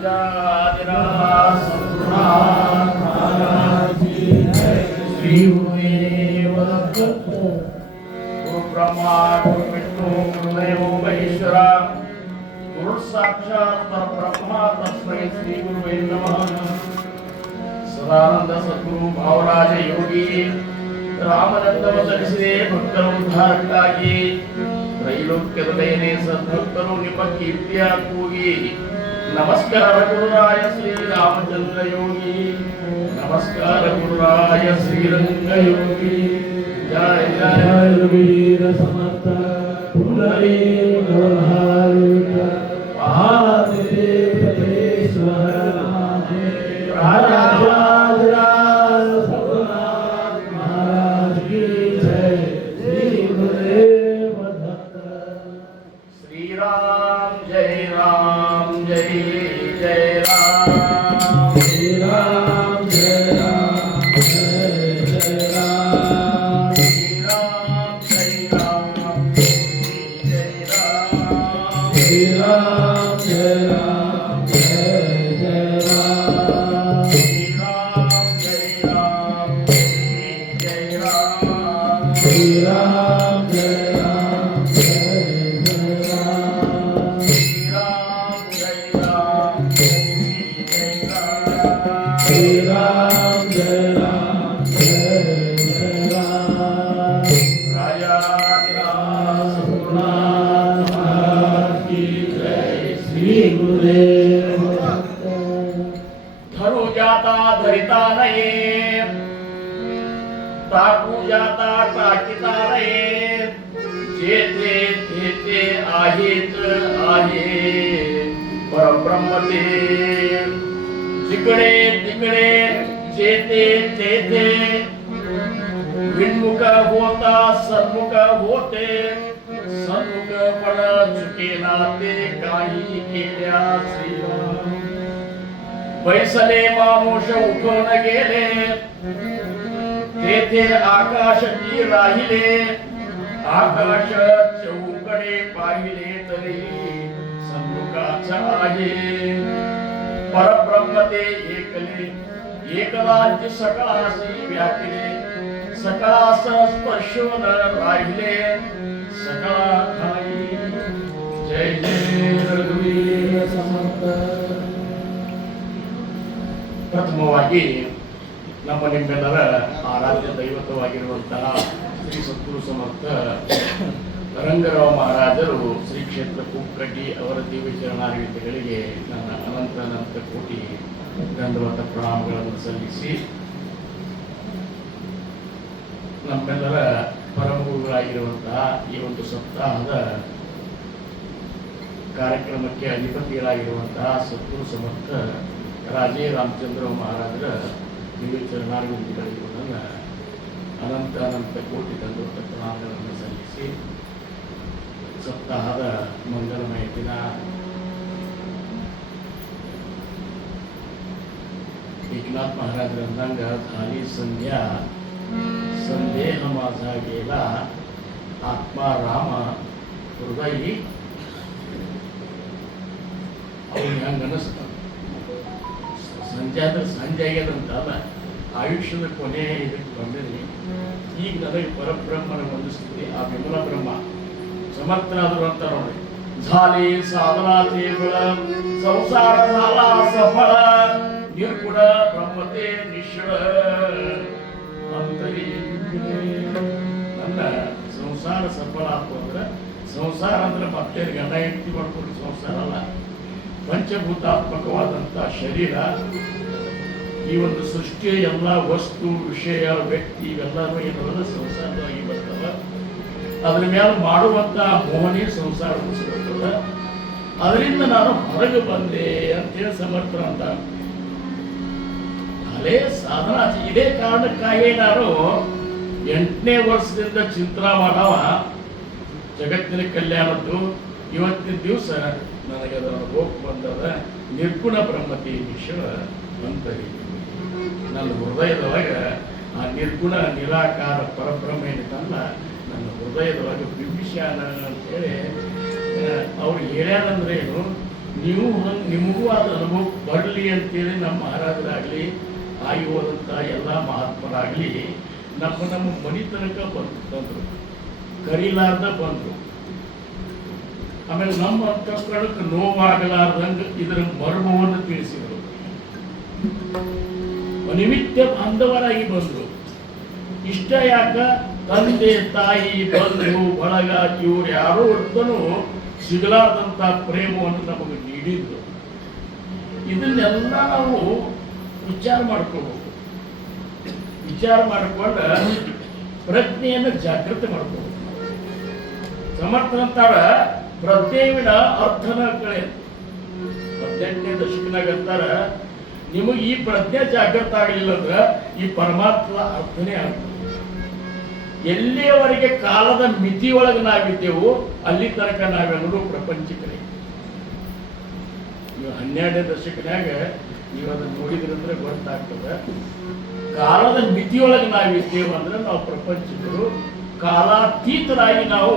राजाधिराज सद्गुरुनाथ महाराज की जय। श्री गुरुदेव दत्त। गुरु ब्रह्मा गुरु विष्णु गुरुदेव महेश्वरा गुरु साक्षात् परब्रह्म तस्मै श्री गुरुवे नमः। सदानंद सद्गुरु भावराज योगी ರಾಮನಂದವತರಿಸಿದೆ ಭಕ್ತರ ಉದ್ಧಾರಕ್ಕಾಗಿ ತ್ರೈಲೋಕ್ಯದ ಮೇಲೆ ಸದ್ಭಕ್ತರು ನಿಮ್ಮ ಕೀರ್ತಿಯ ಕೂಗಿ ನಮಸ್ಕಾರ ಗುರುರಾಯ ಶ್ರೀರಾಮಚಂದ್ರ ಯೋಗಿ ನಮಸ್ಕಾರ ಗುರುರಾಯ ಶ್ರೀರಂಗ ಯೋಗಿ ಜಯ ಜಯ ವೀರ ಸಮರ್ಥ ಪುನರೇ ಗೌರಹಾರುಕ ಮಹಾದೇವೇಶ್ವರ धनु जाता धरिता नहीं ताकू जाता टाकीता नाही जेते तेते आहेत आहे परब्रह्म ते जिकडे तिकडे जेते तेते विन्मुख होता सन्मुख होते सन्मुख पण चुकेना ते काही केल्या श्रीराम बैसले मानुष उठून गेले तेथे आकाश ती राहिले आकाश चौकडे पाहिले तरी सन्मुखाच आहे परब्रह्म ते एकले एकलाची सकळाशी व्यापिले सकळास स्पर्शून राहिले सकळा खाई जय जय रघुवीर समर्थ. ಪ್ರಥಮವಾಗಿ ನಮ್ಮ ನಿಮ್ಮೆಲ್ಲರ ಆರಾಧ್ಯ ದೈವತವಾಗಿರುವಂತಹ ಶ್ರೀ ಸದ್ಗುರು ಸಮರ್ಥ ರಂಗರಾವ್ ಮಹಾರಾಜರು ಶ್ರೀ ಕ್ಷೇತ್ರ ಕುಕ್ಕಟ್ಟಿ ಅವರ ದಿವ್ಯ ಚರಣಾರವಿಂದಗಳಿಗೆ ನನ್ನ ಅನಂತ ಕೋಟಿ ದಂಡವತ ಪ್ರಣಾಮಗಳನ್ನು ಸಲ್ಲಿಸಿ ನಮ್ಮೆಲ್ಲರ ಪರಮಗುರುಗಳಾಗಿರುವಂತಹ ಈ ಒಂದು ಸಪ್ತಾಹದ ಕಾರ್ಯಕ್ರಮಕ್ಕೆ ಅಧಿಪತಿಗಳಾಗಿರುವಂತಹ ಸದ್ಗುರು ಸಮರ್ಥ ರಾಜೇ ರಾಮಚಂದ್ರ ಮಹಾರಾಜರ ದಿವ್ಯ ಚರಣಾರವಿಂದಗಳಿಗೆ ನನ್ನ ಅನಂತ ಕೋಟಿ ದಂಡವತ ಪ್ರಣಾಮಗಳನ್ನು ಸಲ್ಲಿಸಿ ಸಪ್ತಾಹದ ಮಂಗಲಮಯ ದಿನ एकनाथ महाराजांना झाली संध्या संदेह माझा गेला आत्मा राम हृदयी ಅವ್ರು ಹೆಂಗೆ ಅನಿಸ್ತ ಸಂಜೆ ಆಗ್ಯದಂತಲ್ಲ ಆಯುಷ್ಯದ ಕೊನೆ ಇದಕ್ಕೆ ಬಂದಿರಲಿ ಈಗ ನನಗೆ ಪರಬ್ರಹ್ಮನ ವಂದಿಸ್ತೀವಿ ಆ ವಿಮಲ ಬ್ರಹ್ಮ ಸಮರ್ಥನಾದರು ಅಂತ ನೋಡಿ झाली साधना ते फळ संसार झाला सफळ निर्गुण ब्रह्मते निश्चळ ಅಂತರಿ ನನ್ನ ಸಂಸಾರ ಸಫಲ ಆಯ್ತು ಅಂದ್ರೆ ಸಂಸಾರ ಅಂದ್ರೆ ಮತ್ತೆ ಗಂಡ ಹೆಂಡತಿ ಮಾಡ್ಕೊಂಡು ಸಂಸಾರ ಅಲ್ಲ ಪಂಚಭೂತಾತ್ಮಕವಾದಂಥ ಶರೀರ ಈ ಒಂದು ಸೃಷ್ಟಿಯ ಎಲ್ಲ ವಸ್ತು ವಿಷಯ ವ್ಯಕ್ತಿ ಇವೆಲ್ಲರೂ ಏನಲ್ಲ ಸಂಸಾರವಾಗಿ ಬರ್ತವ ಅದ್ರ ಮೇಲೆ ಮಾಡುವಂತ ಮೋಹನಿ ಸಂಸಾರ ಮುಗಿಸ್ಕೊಳ್ತದ ಅದರಿಂದ ನಾನು ಹೊರಗೆ ಬಂದೆ ಅಂತೇಳಿ ಸಮರ್ಥನ ಅಂತ ಅದೇ ಸಾಧನ ಇದೇ ಕಾರಣಕ್ಕಾಗಿ ನಾನು 8ನೇ ವರ್ಷದಿಂದ ಚಿಂತನೆ ಮಾಡವ ಜಗತ್ತಿನ ಕಲ್ಯಾಣದ್ದು ಇವತ್ತಿನ ದಿವಸ ನನಗೆ ಅದರ ಅನುಭವ ಬಂದದ ನಿರ್ಗುಣ ಬ್ರಹ್ಮತಿ ವಿಶ್ವ ಅಂತರಿ ನನ್ನ ಹೃದಯದೊಳಗೆ ಆ ನಿರ್ಗುಣ ನಿರಾಕಾರ ಪರಬ್ರಹ್ಮ ಏನಿತ್ತಲ್ಲ ನನ್ನ ಹೃದಯದೊಳಗೆ ಬಿಂಬಿಸ್ಯಾನ ಅಂತೇಳಿ ಅವ್ರು ಹೇಳ್ಯಾರಂದ್ರೆ ಏನು ನೀವು ನಿಮಗೂ ಅದು ಅನುಭವ ಬರಲಿ ಅಂತೇಳಿ ನಮ್ಮ ಮಹಾರಾಜರಾಗಲಿ ಆಗಿ ಹೋದಂಥ ಎಲ್ಲ ಮಹಾತ್ಮರಾಗಲಿ ನಮ್ಮ ಮನೆ ತನಕ ಬಂದರು, ಕರೀಲಾರ್ದ ಬಂದರು. ಆಮೇಲೆ ನಮ್ಮ ಅಂತಃಕರಣಕ್ಕೆ ನೋವಾಗಲಾರ್ದಂಗೆ ಇದರ ಮರ್ಮವನ್ನು ತಿಳಿಸಿದರು. ನಿಮಿತ್ತ ಬಾಂಧವರಾಗಿ ಬಂದರು. ಇಷ್ಟ ಯಾಕ? ತಂದೆ ತಾಯಿ ಬಂಧು ಬಳಗ ಇವ್ರು ಯಾರೋ ಒಟ್ಟನು ಸಿಗಲಾರ್ದಂಥ ಪ್ರೇಮವನ್ನು ನಮಗೆ ನೀಡಿದ್ರು. ಇದನ್ನೆಲ್ಲ ನಾವು ವಿಚಾರ ಮಾಡ್ಕೋಬೇಕು. ವಿಚಾರ ಮಾಡಿಕೊಂಡ ಪ್ರಜ್ಞೆಯನ್ನು ಜಾಗೃತಿ ಮಾಡ್ಕೋಬೇಕು. ಸಮರ್ಥನಂತಾರ ಪ್ರಜ್ಞೆವಿನ ಅರ್ಥನ ಕಳೆ 18ನೇ ದಶಕನಾಗ ಅಂತಾರ, ನಿಮಗೆ ಈ ಪ್ರಜ್ಞೆ ಜಾಗೃತ ಆಗಲಿಲ್ಲ ಅಂದ್ರೆ ಈ ಪರಮಾತ್ಮ ಅರ್ಥನೇ ಆಗ್ತದೆ. ಎಲ್ಲಿಯವರೆಗೆ ಕಾಲದ ಮಿತಿಯೊಳಗೆ ನಾವಿದ್ದೇವು ಅಲ್ಲಿ ತನಕ ನಾವೆಲ್ಲರೂ ಪ್ರಪಂಚಕರೇ. ನೀವು 12ನೇ ದಶಕನಾಗ ನೀವು ಅದನ್ನು ನೋಡಿದ್ರಂದ್ರೆ ಗೊತ್ತಾಗ್ತದೆ. ಕಾಲದ ಮಿತಿಯೊಳಗೆ ನಾವಿದ್ದೇವು ಅಂದ್ರೆ ನಾವು ಪ್ರಪಂಚಕರು. ಕಾಲಾತೀತರಾಗಿ ನಾವು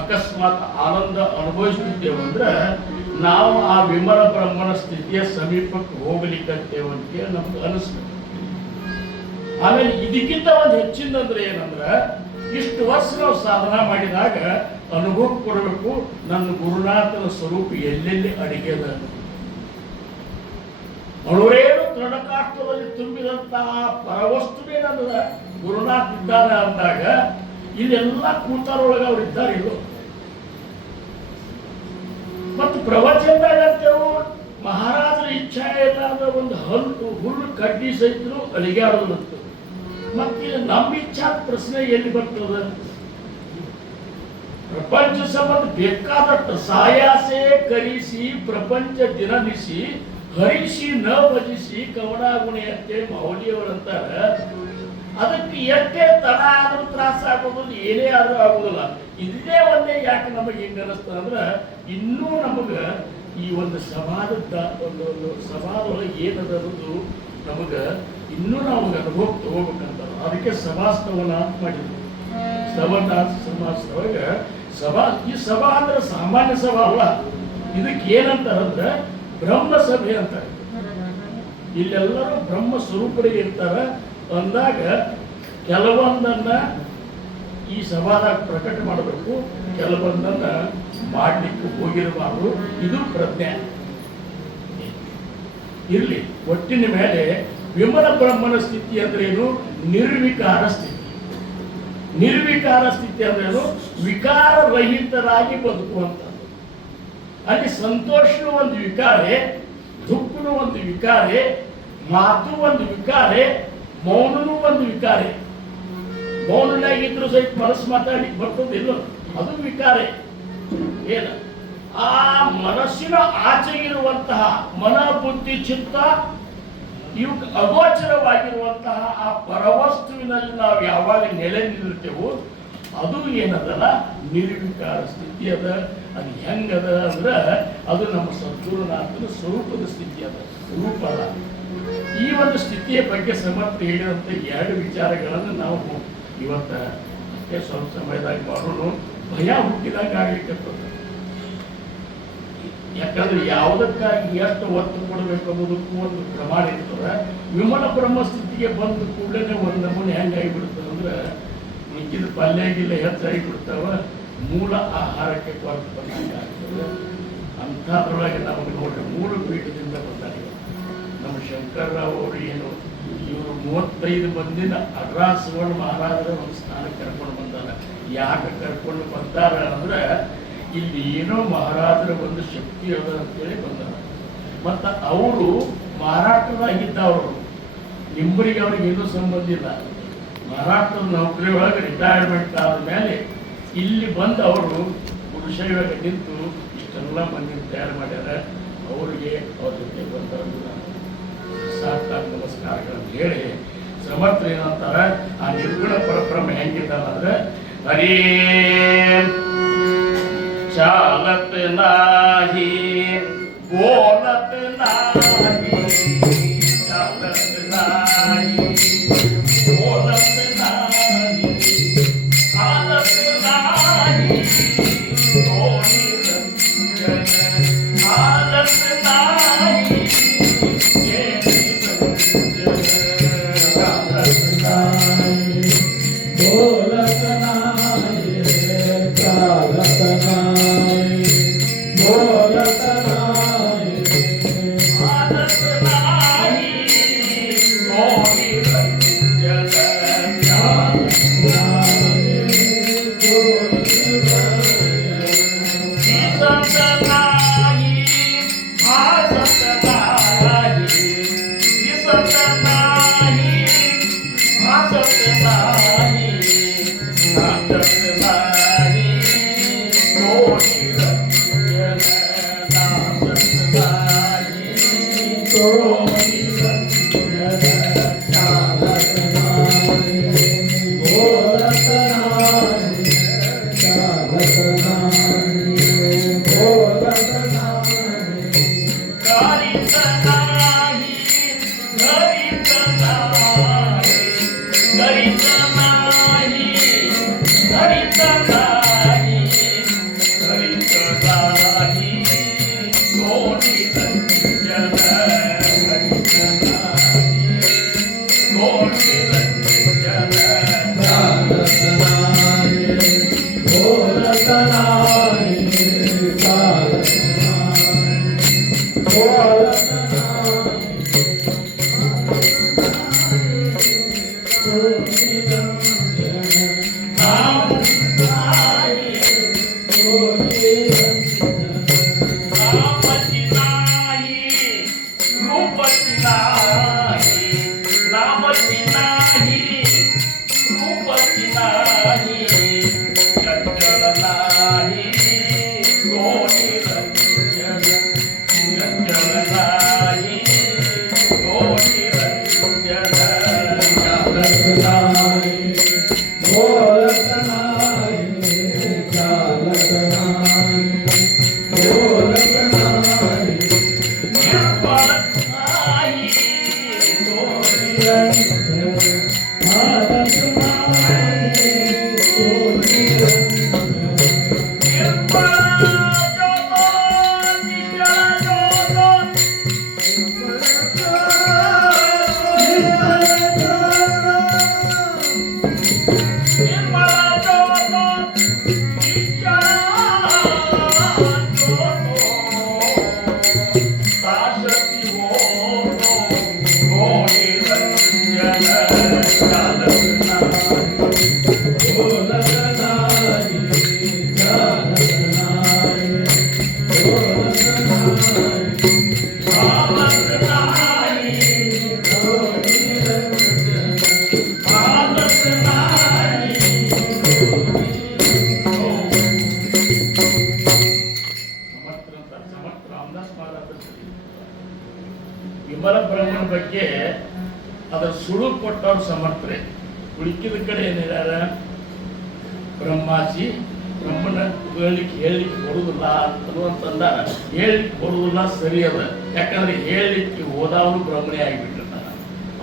ಅಕಸ್ಮಾತ್ ಆನಂದ ಅನುಭವಿಸುತ್ತಿದ್ದೇವೆ ಅಂದ್ರೆ ನಾವು ಆ ವಿಮಲ ಬ್ರಹ್ಮನ ಸ್ಥಿತಿಯ ಸಮೀಪಕ್ಕೆ ಹೋಗ್ಲಿಕ್ಕಂತೇವೆ ಅಂತೇಳಿ ನಮ್ಗೆ ಅನಿಸ್ಬೇಕು. ಆಮೇಲೆ ಇದಕ್ಕಿಂತ ಒಂದು ಹೆಚ್ಚಿನಂದ್ರೆ ಏನಂದ್ರೆ, ಇಷ್ಟು ವರ್ಷ ನಾವು ಸಾಧನ ಮಾಡಿದಾಗ ಅನುಭವ ಕೊಡಬೇಕು, ನನ್ನ ಗುರುನಾಥನ ಸ್ವರೂಪ ಎಲ್ಲೆಲ್ಲಿ ಅಡಿಗೆದ. ಅಣುರೇನು ತೃಣಕಾಷ್ಟದಲ್ಲಿ ತುಂಬಿದಂತಹ ಪರವಸ್ತುವೇ ನನ್ನ ಗುರುನಾಥ ಇದ್ದಾನೆ ಅಂದಾಗ ಇಲ್ಲೆಲ್ಲ ಕೂತಾರೊಳಗೆ ಅವ್ರು ಇದ್ದಾರೆ. ಇದು ಮತ್ತು ಪ್ರವಚನದಾಗಂತೇವು ಮಹಾರಾಜರ ಇಚ್ಛಾ ಇಲ್ಲದ ಒಂದು ಹುಲ್ಲು ಕಡ್ಡಿ ಸಹಿತರು ಅಲಿಗಾಡೋದಂತ. ಮತ್ತೆ ನಮ್ಮ ಇಚ್ಛಾ ಪ್ರಶ್ನೆ ಎಲ್ಲಿ ಬರ್ತದ? ಪ್ರಪಂಚ ಸಂಬಂಧ ಬೇಕಾದಷ್ಟು ಸಾಯಾಸೆ ಕರಿಸಿ ಪ್ರಪಂಚ ದಿನನಿಸಿ ಹರಿಸಿ ನ ಭಜಿಸಿ ಕವಡಾಗುಣಿ ಅಂತೇಳಿ ಮೌಲ್ಯವರಂತಾರ. ಅದಕ್ಕೆ ಎಷ್ಟೇ ತಡ ಆದ್ರೂ ತ್ರಾಸ ಆಗೋದಿಲ್ಲ, ಏನೇ ಆದ್ರೂ ಆಗೋದಿಲ್ಲ. ಇದೇ ಒಂದೇ ಯಾಕೆ ನಮಗೆ ಹೆಂಗ ಅನಿಸ್ತದೆ ಅಂದ್ರೆ, ಇನ್ನೂ ನಮಗ ಈ ಒಂದು ಸಮಾಜದ ಒಂದು ಸಮಾಜದೊಳಗೆ ಏನದದು ನಮಗ ಇನ್ನೂ ನಾವು ಅನುಭವ ತಗೋಬೇಕಂತ. ಅದಕ್ಕೆ ಸಭಾಸ್ತವನ ಅಂತ ಮಾಡಿದ್ರು. ಸ್ತವನ ಸಮಾಜದೊಳಗೆ ಸಭಾ, ಈ ಸಭಾ ಅಂದ್ರೆ ಸಾಮಾನ್ಯ ಸಭಾ ಅಲ್ಲ. ಇದಕ್ಕೆ ಏನಂತಾರಂದ್ರೆ ಬ್ರಹ್ಮ ಸಭೆ ಅಂತಾರೆ. ಇಲ್ಲೆಲ್ಲರೂ ಬ್ರಹ್ಮ ಸ್ವರೂಪರಿಗೆ ಇರ್ತಾರ ಅಂದಾಗ ಕೆಲವೊಂದನ್ನ ಈ ಸಭಾದಾಗ ಪ್ರಕಟ ಮಾಡಬೇಕು, ಕೆಲವೊಂದನ್ನ ಮಾಡಲಿಕ್ಕೆ ಹೋಗಿರಬಾರ್ದು. ಇದು ಪ್ರಜ್ಞೆ ಇರ್ಲಿ. ಒಟ್ಟಿನ ಮೇಲೆ ವಿಮಲ ಬ್ರಹ್ಮನ ಸ್ಥಿತಿ ಅಂದ್ರೇನು? ನಿರ್ವಿಕಾರ ಸ್ಥಿತಿ. ನಿರ್ವಿಕಾರ ಸ್ಥಿತಿ ಅಂದ್ರೇನು? ವಿಕಾರ ರಹಿತರಾಗಿ ಬದುಕುವಂಥದ್ದು. ಅಲ್ಲಿ ಸಂತೋಷನೂ ಒಂದು ವಿಕಾರೆ, ದುಃಖನೂ ಒಂದು ವಿಕಾರೆ, ಮಾತು ಒಂದು ವಿಕಾರೆ, ಮೌನನೂ ಒಂದು ವಿಕಾರೆ. ಮೌನನಾಗಿದ್ರು ಸಹಿತ ಮನಸ್ಸು ಮಾತಾಡಿ ಬರ್ತದಿಲ್ಲ, ಅದು ವಿಕಾರೆ. ಏನ ಆ ಮನಸ್ಸಿನ ಆಚೆಗಿರುವಂತಹ ಮನ ಬುದ್ಧಿ ಚಿತ್ತ ಇವು ಅಗೋಚರವಾಗಿರುವಂತಹ ಆ ಪರವಸ್ತುವಿನಲ್ಲಿ ನಾವು ಯಾವಾಗ ನೆಲೆ ನಿಲ್ತೇವೋ ಅದು ಏನದಲ್ಲ ನಿರ್ವಿಕಾರ ಸ್ಥಿತಿ ಅದ. ಅದು ಹೆಂಗದ ಅಂದ್ರೆ ಅದು ನಮ್ಮ ಸದ್ಗುರುನಾಥನ ಸ್ವರೂಪದ ಸ್ಥಿತಿ ಅದ, ರೂಪ ಅಲ್ಲ. ಈ ಒಂದು ಸ್ಥಿತಿಯ ಬಗ್ಗೆ ಸಮರ್ಥ ಹೇಳಿದಂತ 2 ವಿಚಾರಗಳನ್ನು ನಾವು ಇವತ್ತ ಅಷ್ಟೇ ಸ್ವಲ್ಪ ಸಮಯದಾಗ ಮಾಡೋಣ. ಭಯ ಹುಟ್ಟಿದಾಗ ಆಗ್ಲಿಕ್ಕೆ. ಯಾಕಂದ್ರೆ ಯಾವುದಕ್ಕಾಗಿ ಎಷ್ಟು ಒತ್ತು ಕೊಡಬೇಕು ಅನ್ನೋದಕ್ಕೂ ಒಂದು ಪ್ರಮಾಣ ಇರ್ತದೆ. ವಿಮಲ ಬ್ರಹ್ಮ ಸ್ಥಿತಿಗೆ ಬಂದ ಕೂಡಲೇ ಒಂದು ನಮೂನೆ ಹೆಂಗಾಗಿ ಬಿಡ್ತದೆ ಅಂದ್ರೆ, ಮಿಕ್ಕಿದ ಪಲ್ಯಗಿಲ್ಲ ಹೆಚ್ಚಾಗಿ ಬಿಡ್ತಾವ, ಮೂಲ ಆಹಾರಕ್ಕೆ ಕೊರತೆ ಬಂದಂಗೆ ಆಗ್ತದೆ. ಅಂಥದ್ರೊಳಗೆ ನಮಗೆ ನೋಡ್ರಿ ಮೂಲ ಪೀಠದಿಂದ ಬಂದಾಗ ನಮ್ಮ ಶಂಕರರಾವ್ ಅವರು ಏನು ಇವರು 35 ಮಂದಿನ ಅಡ್ರಾಸವನ್ನ ಮಹಾರಾಜರ ಒಂದು ಸ್ಥಾನಕ್ಕೆ ಕರ್ಕೊಂಡು ಬಂದಾರ. ಯಾಕೆ ಕರ್ಕೊಂಡು ಬಂದಾರ ಅಂದ್ರೆ ಇಲ್ಲಿ ಏನೋ ಮಹಾರಾಜರ ಒಂದು ಶಕ್ತಿ ಅದ ಅಂತೇಳಿ ಬಂದಾರ. ಮತ್ತು ಅವರು ಮಹಾರಾಷ್ಟ್ರದಾಗಿದ್ದವರು, ನಿಂಬರಿಗೆ ಅವ್ರಿಗೆ ಏನೂ ಸಂಬಂಧ ಇಲ್ಲ. ಮಹಾರಾಷ್ಟ್ರದ ನೌಕರಿ ಒಳಗೆ ರಿಟೈರ್ಮೆಂಟ್ ಆದ ಮೇಲೆ ಇಲ್ಲಿ ಬಂದು ಅವರು ಗುರುಶೈವಾಗ ನಿಂತು ಇಷ್ಟೆಲ್ಲ ಮಂದಿನ ತಯಾರು ಮಾಡ್ಯಾರ. ಅವರಿಗೆ ಅವ್ರ ಜೊತೆ ಬಂದವರು ಸಾಷ್ಟಾಂಗ ನಮಸ್ಕಾರಗಳನ್ನು ಹೇಳಿ ಸಮರ್ಥ ಏನಂತಾರ, ಆ ನಿರ್ಗುಣ ಪರಬ್ರಹ್ಮ ಹೆಂಗಿದ್ದಾನ ಅಂದ್ರೆ, ಹರೇ चालत नाही बोलत नाही, चालत नाही बोलत नाही, चालत नाही कोणी रंजन, चालत ವಿಮಲ ಬ್ರಹ್ಮನ ಬಗ್ಗೆ ಅದರ ಸುಳು ಕೊಟ್ಟವ್ರು ಸಮರ್ಥರೆ. ಉಳಿಕಿದ ಕಡೆ ಏನಿದಾರ ಬ್ರಹ್ಮಾಜಿ ಬ್ರಹ್ಮನ ಹೇಳಲಿಕ್ಕೆ ಕೊಡುದಿಲ್ಲ ಅನ್ನುವಂತಂದ ಹೇಳಲಿಕ್ಕೆ ಕೊಡುದಿಲ್ಲ ಸರಿ ಅದ. ಯಾಕಂದ್ರೆ ಹೇಳಲಿಕ್ಕೆ ಹೋದವನು ಬ್ರಹ್ಮನೇ ಆಗಿಬಿಟ್ಟಿರ್ತಾನ,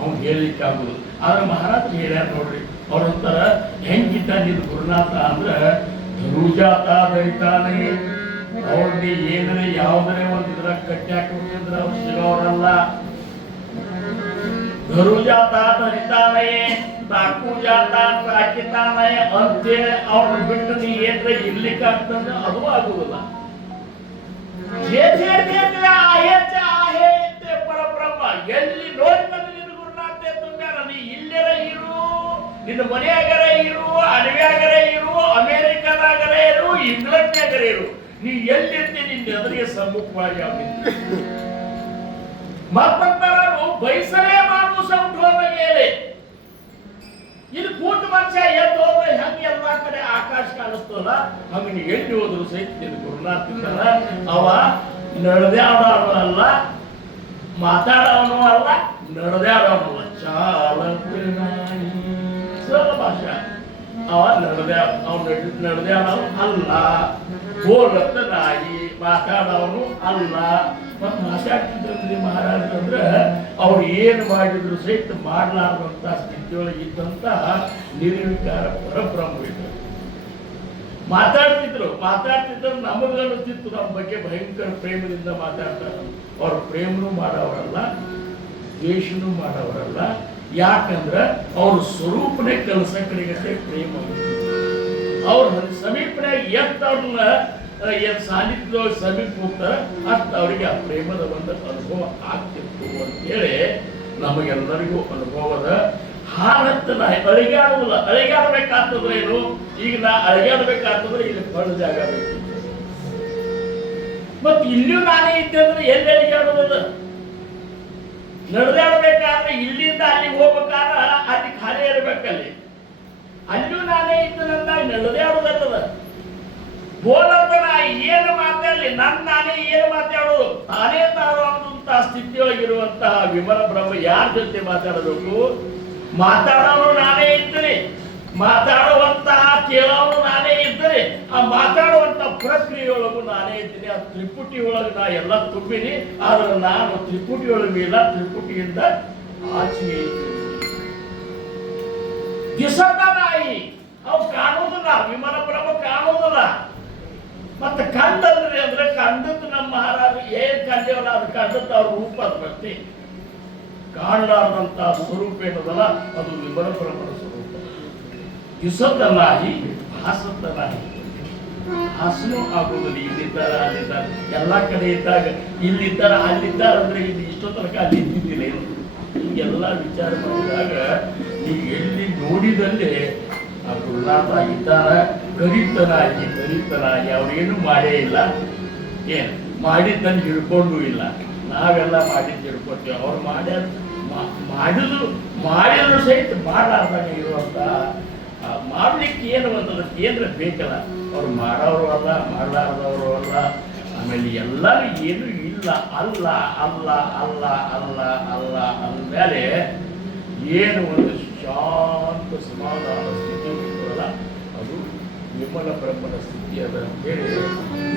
ಅವ್ನು ಹೇಳಲಿಕ್ಕೆ ಆಗುದು. ಆದ್ರೆ ಮಹಾರಾಜ್ ಹೇಳ್ಯಾರ ನೋಡ್ರಿ, ಅವ್ರಂತಾರ ಹೆಂಗಿದ್ದ ನಿನ್ ಗುರುನಾಥ ಅಂದ್ರ ಧನುಜಾತ ದೈತಾನೇ. ಅವ್ರ ನೀ ಏನ್ರೆ ಯಾವ್ದರೆ ಒಂದಿದ್ರ ಕಟ್ಟಿ ಹಾಕಿದ್ರೆ ಅವ್ರು ಸಿಗೋರಲ್ಲ. ಧನುಜಾತ ಧರಿತಾನಯೇ ತಾಕೂಜಾತ ತಾಕಿತಾನಯ ಅಂತೇಳಿ ಅವ್ರನ್ನ ಬಿಟ್ಟು ನೀ ಏನ್ರೆ ಇರ್ಲಿಕ್ಕೆ ಆಗ್ತಂದ್ರೆ ಅದು ಆಗುದಿಲ್ಲ. ಪರಬ್ರಹ್ಮ ಎಲ್ಲಿ ನೋಡಿ ಬಂದು ನಿನ್ನ ಗುರುನಾಥ ತುಂಬ್ಯಾರ. ನೀ ಇಲ್ಲರ ಇರು, ನಿನ್ನ ಮನೆಯಾಗರ ಇರು, ಅಡವ್ಯಾಗರ ಇರು, ಅಮೇರಿಕಾದಾಗರ ಇರು, ಇಂಗ್ಲೆಂಡ್ನಾಗರ ಇರು, ನೀ ಎಲ್ಲಿರ್ತಿ ನಿನ್ನ ಎದುರಿಗೆ ಸಮ್ಮುಖವಾಗಿ ಅವ್ನಿಂದ ಮತ್ತಂತರನು ಬಯಸಲೇ ಮಾಡು ಸೌಂಡ್ ಹೋದ ಮೇಲೆ. ಇದು ಕೂತು ಮನುಷ್ಯ ಎದ್ದು ಹೋದ್ರೆ ಹೆಂಗ ಎಲ್ಲಾ ಕಡೆ ಆಕಾಶ ಕಾಣಿಸ್ತಲ್ಲ ಹಂಗ ನೀ ಎಲ್ಲಿ ಹೋದ್ರು ಸಹಿತ ನಿನ್ನ ಗುರುನಾಥಿಂದಲ್ಲ. ಅವ ನಡೆದಾಡೋನು ಅಲ್ಲ, ಮಾತಾಡೋನು ಅಲ್ಲ, ನಡೆದಾಡೋನು ಅಲ್ಲ. ಚಾಲಕನಾಗಿ ಸರಳ ಭಾಷೆ. ಅವ ನಡೆದಾಡೋನು ಅಲ್ಲ, ಬೋಲತನಾಗಿ ಮಾತಾಡೋನು ಅಲ್ಲ. ಮತ್ತು ಮಾತಾಡ್ತಿದ್ರಿ ಮಹಾರಾಜರು ಅಂದ್ರೆ ಅವ್ರು ಏನು ಮಾಡಿದ್ರು ಸಹಿತ ಮಾಡಲಾರ್ದಂತ ಸ್ಥಿತಿಯೊಳಗೆ ಇದ್ದಂತ ನಿರ್ವಿಕಾರ ಪರಬ್ರಹ್ಮ ಇದ್ರು. ಮಾತಾಡ್ತಿದ್ರು ನಮಗನ್ನಿಸ್ತಿತ್ತು ನಮ್ಮ ಬಗ್ಗೆ ಭಯಂಕರ ಪ್ರೇಮದಿಂದ ಮಾತಾಡ್ತಾರೆ. ಅವ್ರ ಪ್ರೇಮನೂ ಮಾಡೋರಲ್ಲ, ದ್ವೇಷನೂ ಮಾಡೋರಲ್ಲ. ಯಾಕಂದ್ರೆ ಅವ್ರ ಸ್ವರೂಪನೇ ಕಲಸಕ್ಕಡಿಗತ್ತೆ ಪ್ರೇಮ. ಅವ್ರ ಸಮೀಪನಾಗ ಎತ್ತ ಅವ್ರನ್ನ ಸಾನ್ನಿಧ್ಯ ಸಮೀಪ ಹೋಗ್ತಾರ ಅಷ್ಟು ಅವರಿಗೆ ಆ ಪ್ರೇಮದ ಒಂದು ಅನುಭವ ಆಗ್ತಿತ್ತು ಅಂತೇಳಿ ನಮಗೆಲ್ಲರಿಗೂ ಅನುಭವದ. ಹಾರತ್ತನ ಅಳಿಗಾಡುವುದಿಲ್ಲ. ಅಳಿಗಾಡ್ಬೇಕಾಗ್ತದ್ರೆ ಏನು, ಈಗ ನಾ ಅಳಿಗಾಡ್ಬೇಕಾಗ್ತದ್ರೆ ಇಲ್ಲಿ ಬಳ್ಳ ಜಾಗ ಬೇಕು. ಮತ್ ಇಲ್ಲಿಯೂ ನಾನೇ ಇದ್ದೆ ಅಂದ್ರೆ ಎಲ್ಲಿ ಅಳಿಗಾಡುವುದ? ನಡೆದಾಡ್ಬೇಕಾದ್ರೆ ಇಲ್ಲಿಂದ ಅಲ್ಲಿ ಹೋಗ್ಬೇಕಾದ್ರೆ ಅಲ್ಲಿ ಖಾಲಿ ಇರ್ಬೇಕಲ್ಲಿ. ಅಲ್ಲಿಯೂ ನಾನೇ ಇದ್ದನಂದಾಗ ನಡೆದಾಡುವುದಲ್ಲದ. ಬೋಲತನ ಏನು ಮಾತಾಡಲಿ, ನಾನೇ ಏನು ಮಾತಾಡೋದು, ತಾನೇ ತಾಡುವಂತ ಸ್ಥಿತಿಯೊಳಗಿರುವಂತಹ ವಿಮಲ ಬ್ರಹ್ಮ ಯಾರ ಜೊತೆ ಮಾತಾಡಬೇಕು? ಮಾತಾಡೋನು ನಾನೇ ಇದ್ದರೆ, ಮಾತಾಡುವಂತಹ ಕೇಳೋನು ನಾನೇ ಇದ್ದರೆ, ಆ ಮಾತಾಡುವಂತ ಪ್ರಕ್ರಿಯೆಯೊಳಗು ನಾನೇ ಇದ್ದೀನಿ. ಆ ತ್ರಿಪುಟಿ ಒಳಗೆ ನಾ ಎಲ್ಲ ತುಂಬಿನಿ. ಆದ್ರೆ ನಾನು ತ್ರಿಪುಟಿ ಒಳಗಿಲ್ಲ, ತ್ರಿಪುಟಿಯಿಂದ ಆಚೆಗೆ ಇದ್ದೀನಿ. ದಿಸದ ನಾಯಿ ಅವು ಕಾಣೋದಿಲ್ಲ, ವಿಮಲ ಬ್ರಹ್ಮ ಕಾಣೋದಿಲ್ಲ. ಮತ್ತೆ ಕಂಡಲ್ರಿ ಅಂದ್ರೆ ಕಂಡದ್ದು ನಮ್ಮ ಮಹಾರಾಜ ಏನ್ ಕಂಡೇವಲ್ಲ ಅದು ಕಂಡದ್ದು ಅವ್ರ ರೂಪ ಬರ್ತಿ. ಕಾಣಲಾರ್ದಂತ ಸ್ವರೂಪ ಏನದಲ್ಲ ಅದು ವಿಮಲ ಬ್ರಹ್ಮನ ಸ್ವರೂಪ. ದಿಸದನಾಗಿ ಭಾಸದನಾಗಿ ಹಾಸನೂ ಆಗೋದಿಲ್ಲ. ಇಲ್ಲಿದ್ದಾರೆ ಅಲ್ಲಿದ್ದಾರೆ, ಎಲ್ಲಾ ಕಡೆ ಇದ್ದಾಗ ಇಲ್ಲಿದ್ದಾರೆ ಅಲ್ಲಿದ್ದಾರೆ ಅಂದ್ರೆ ಇಲ್ಲಿ ಇಷ್ಟೋ ತನಕ ಅಲ್ಲಿ ಇದ್ದಿದ್ದಿಲ್ಲ. ಹಿಂಗೆಲ್ಲ ವಿಚಾರ ಮಾಡಿದಾಗ ನೀವು ಎಲ್ಲಿ ನೋಡಿದಲ್ಲಿ ಆ ಗುರುನಾಥ ಇದ್ದಾರ. ಕರಿತನಾಗಿ ಅವ್ರೇನು ಮಾಡೇ ಇಲ್ಲ, ಏನ್ ಮಾಡಿದ್ದನ್ನು ಹಿಡ್ಕೊಂಡು ಇಲ್ಲ. ನಾವೆಲ್ಲ ಮಾಡಿದ್ದು ಹಿಡ್ಕೊತೀವಿ. ಅವ್ರು ಮಾಡಿದ್ರು ಸಹಿತ ಮಾಡಲಾರ್ದಾಗ ಇರುವಂತ ಮಾಡ್ಲಿಕ್ಕೆ ಏನು ಅಂತಂದ್ರೆ ಕೇಂದ್ರ ಬೇಕಲ್ಲ. ಅವ್ರು ಮಾಡೋರು ಅಲ್ಲ, ಮಾಡಲಾರ್ದವರು ಅಲ್ಲ. ಆಮೇಲೆ ಎಲ್ಲರೂ ಏನು ಇಲ್ಲ, ಅಲ್ಲ ಅಲ್ಲ ಅಲ್ಲ ಅಲ್ಲ ಅಲ್ಲ ಅಂದಮೇಲೆ ಏನು ಒಂದು ಶಾಂತ ಸಮಾಧಾನ ಸ್ಥಿತಿ ಇರ್ತದಲ್ಲ ಅದು ವಿಮಲ ಬ್ರಹ್ಮನ ಸ್ಥಿತಿ ಅದ ಅಂತೇಳಿ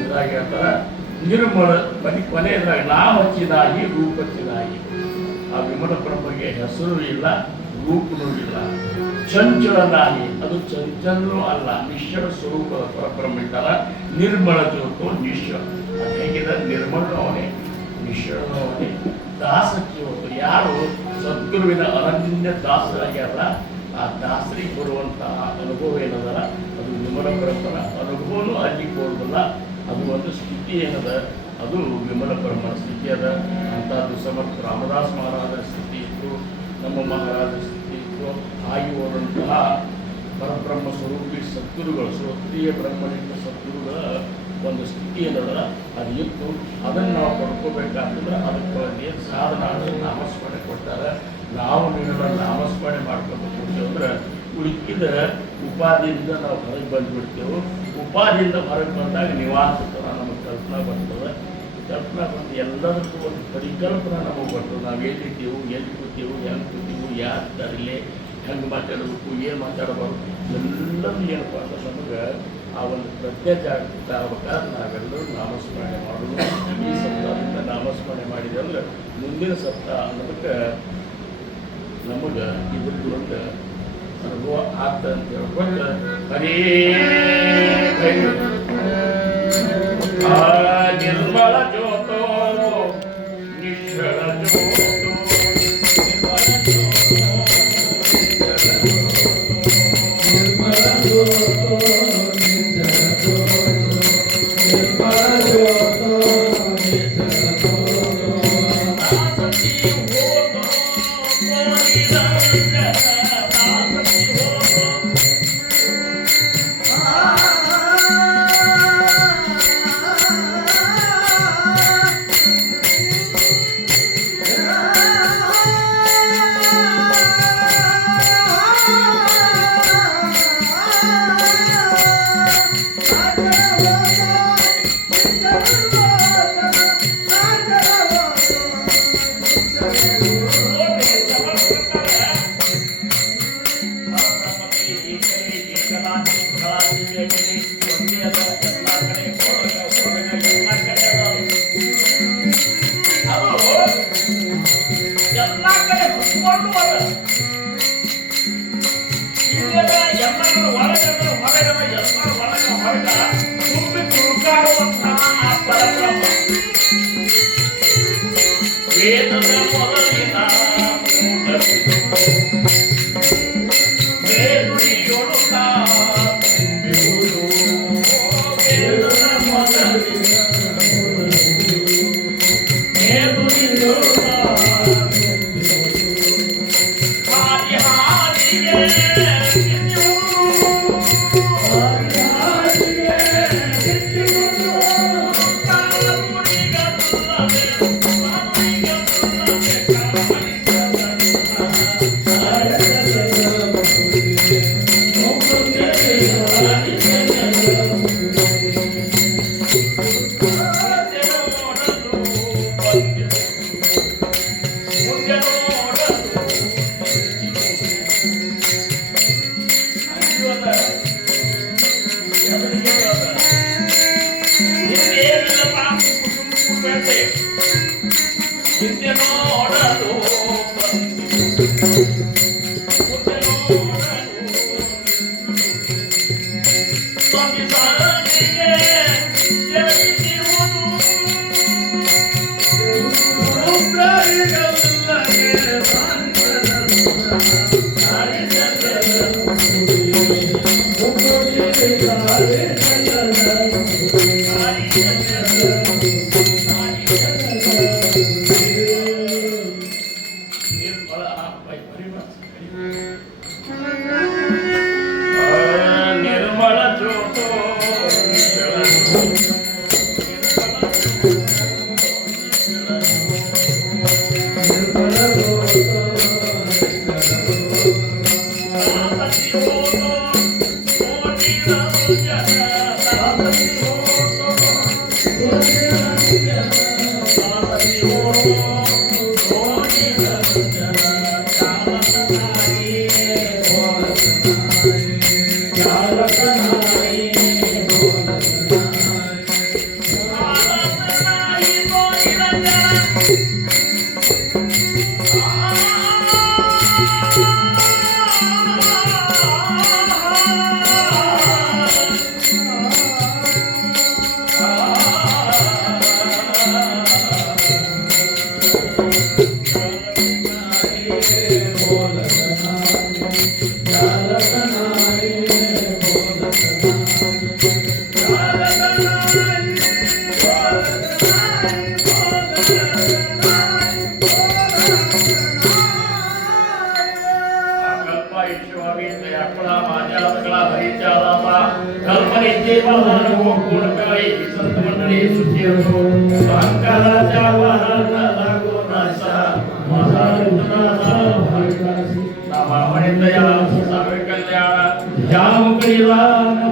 ಇದ್ರಾಗ ಹೇಳ್ತಾರ. ನಿರ್ಮಲ ಕೊನೆಯದ್ರಾಗ ನಾಮಚ್ಚಿದಾಗಿ ರೂಪಚ್ಚಿದಾಗಿ. ಆ ವಿಮಲ ಬ್ರಹ್ಮಗೆ ಹೆಸರು ಇಲ್ಲ, ರೂಪನೂ ಇಲ್ಲ. ಚಂಚಲನಾಗಿ, ಅದು ಚಂಚಲನೂ ಅಲ್ಲ, ನಿಶ್ಚಲ ಸ್ವರೂಪದ ಪರಬ್ರಹ್ಮ ಇದ್ದಾರ. ನಿರ್ಮಲ ಜ್ಯೋತೋ ನಿಶ್ಚಲ. ಅದು ಹೇಗಿದೆ? ನಿರ್ಮಲನೂ ಅವನೇ, ನಿಶ್ಚಲನೂ ಅವನೇ. ದಾಸಜ್ಯೋತು, ಯಾರು ಸದ್ಗುರುವಿನ ಅನನ್ಯ ದಾಸರಾಗ್ಯಾರಲ್ಲ ಆ ದಾಸರಿಗೆ ಬರುವಂತಹ ಅನುಭವ ಏನದಲ್ಲ ಅದು ವಿಮಲ ಬ್ರಹ್ಮನ ಅನುಭವನೂ ಅಲ್ಲಿ ಬರೋದಿಲ್ಲ. ಅದು ಒಂದು ಸ್ಥಿತಿ ಏನದ ಅದು ವಿಮಲ ಬ್ರಹ್ಮನ ಸ್ಥಿತಿ ಅದ. ಅಂಥದ್ದು ಸಮರ್ಥ ರಾಮದಾಸ್ ಮಹಾರಾಜರ ಸ್ಥಿತಿ ಇತ್ತು, ನಮ್ಮ ಮಹಾರಾಜರ ಸ್ಥಿತಿ ಇತ್ತು. ಆಗಿ ಹೋದಂತಹ ಪರಬ್ರಹ್ಮ ಸ್ವರೂಪಿ ಸದ್ಗುರುಗಳು, ಶ್ರೋತ್ರಿಯ ಬ್ರಹ್ಮನಿಂದ ಸದ್ಗುರುಗಳ ಒಂದು ಸ್ಥಿತಿ ಏನದಲ್ಲ ಅದು ಇತ್ತು. ಅದನ್ನು ನಾವು ಪಡ್ಕೋಬೇಕಾದ್ರೆ ಅದಕ್ಕೆ ಏನು ಸಾಧನ ನಾಮಸ್ಮರಣೆ ಕೊಡ್ತಾರೆ. ನಾವು ನೀವೆಲ್ಲ ನಾಮಸ್ಮರಣೆ ಮಾಡ್ಕೊಂಡು ಕೊಡ್ತೇವೆ ಅಂದ್ರೆ ಉಳಿಕಿದ ಉಪಾಧಿಯಿಂದ ನಾವು ಹೊರಗೆ ಬಂದುಬಿಡ್ತೇವೆ. ಉಪಾಧಿಯಿಂದ ಹೊರಗೆ ಬಂದಾಗ ನಿವಾಸತನ ನಮಗೆ ಕಲ್ಪನಾ ಬರ್ತದೆ. ಕಲ್ಪನಾ ಬಂದು ಎಲ್ಲದಕ್ಕೂ ಒಂದು ಪರಿಕಲ್ಪನಾ ನಮಗೆ ಬರ್ತದೆ. ನಾವು ಎಲ್ಲಿದ್ದೀವಿ, ಎಲ್ಲಿ ಕೂತೀವಿ, ಹೆಂಗೆ ಕೂತೀವಿ, ಯಾರು ತರಲಿ, ಹೆಂಗೆ ಮಾತಾಡಬೇಕು, ಏನು ಮಾತಾಡಬಾರ್ದು, ಎಲ್ಲದೂ ಏನಪ್ಪ ಅಂದ್ರೆ ನಮಗೆ ಆ ಒಂದು ಪ್ರತ್ಯೇಕ ಆಗ್ಬೇಕಾದ್ರೆ ನಾವೆಲ್ಲರೂ ನಾಮಸ್ಮರಣೆ ಮಾಡೋದು. ಈ ಸಪ್ತಾಹದಿಂದ ನಾಮಸ್ಮರಣೆ ಮಾಡಿದೆ ಅಂದ್ರೆ ಮುಂದಿನ ಸಪ್ತಾಹ ಅನ್ನೋದಕ್ಕೆ ನಮಗೆ ಇದಕ್ಕೆ ಒಂದು ಅನುಭವ ಆಗ್ತದೆ ಅಂತ ಹೇಳ್ಕೊಂಡು ಹರೇ ನಿರ್ಮಲ ಜ್ಯೋತೋ ನಿಶ್ಚಲ ಜ್ಯೋತೋ ವೇದದ ಮೊದಲಿನ ಮೇದುಳಿಯೊಳು ತುಂಬಿರುವುದು ವೇದದ ಮೊದಲಿನ ಮೇದುಳಿಯೊಳು ಹಾದಿ ಹಾದಿಗೆ जाम कल्याण